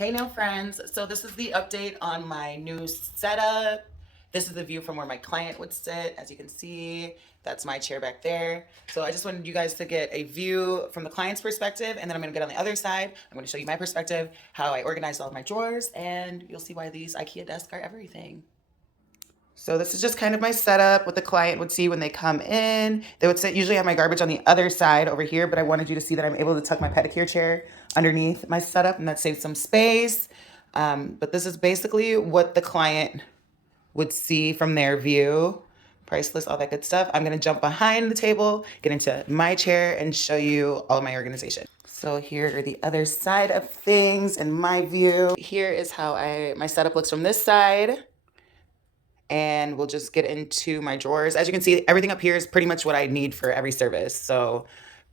Hey nail friends, so this is the update on my new setup. This is the view from where my client would sit. As you can see, that's my chair back there. So I just wanted you guys to get a view from the client's perspective, and then I'm gonna get on the other side. I'm gonna show you my perspective, how I organized all of my drawers, and you'll see why these IKEA desks are everything. So this is just kind of my setup, what the client would see when they come in. They would usually have my garbage on the other side over here, but I wanted you to see that I'm able to tuck my pedicure chair underneath my setup, and that saves some space. But this is basically what the client would see from their view. Price list, all that good stuff. I'm gonna jump behind the table, get into my chair, and show you all of my organization. So here are the other side of things and my view. Here is how my setup looks from this side. And we'll just get into my drawers. As you can see, everything up here is pretty much what I need for every service. So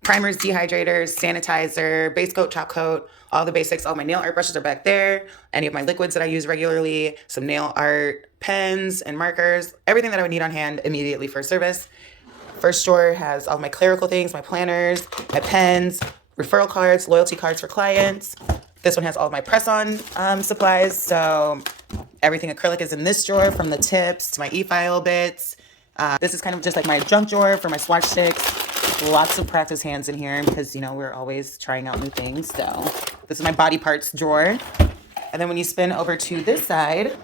primers, dehydrators, sanitizer, base coat, top coat, all the basics. All my nail art brushes are back there. Any of my liquids that I use regularly, some nail art pens and markers, everything that I would need on hand immediately for service. First drawer has all my clerical things, my planners, my pens, referral cards, loyalty cards for clients. This one has all of my press-on supplies. So everything acrylic is in this drawer, from the tips to my e-file bits. This is kind of just like my junk drawer for my swatch sticks. Lots of practice hands in here because, you know, we're always trying out new things. So this is my body parts drawer. And then when you spin over to this side,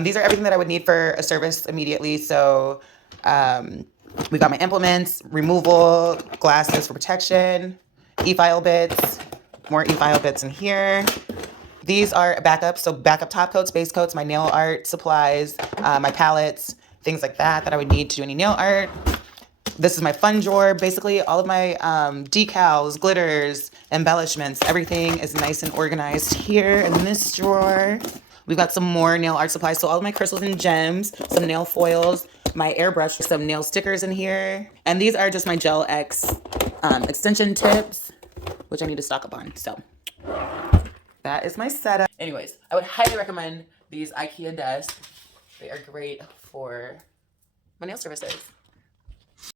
these are everything that I would need for a service immediately. So we got my implements, removal, glasses for protection, e-file bits, more e-file bits in here. These are backups, so backup top coats, base coats, my nail art supplies, my palettes, things like that I would need to do any nail art. This is my fun drawer. Basically, all of my decals, glitters, embellishments, everything is nice and organized here in this drawer. We've got some more nail art supplies, so all of my crystals and gems, some nail foils, my airbrush, some nail stickers in here. And these are just my Gel X extension tips, which I need to stock up on, so that is my setup. Anyways, I would highly recommend these IKEA desks. They are great for my nail services.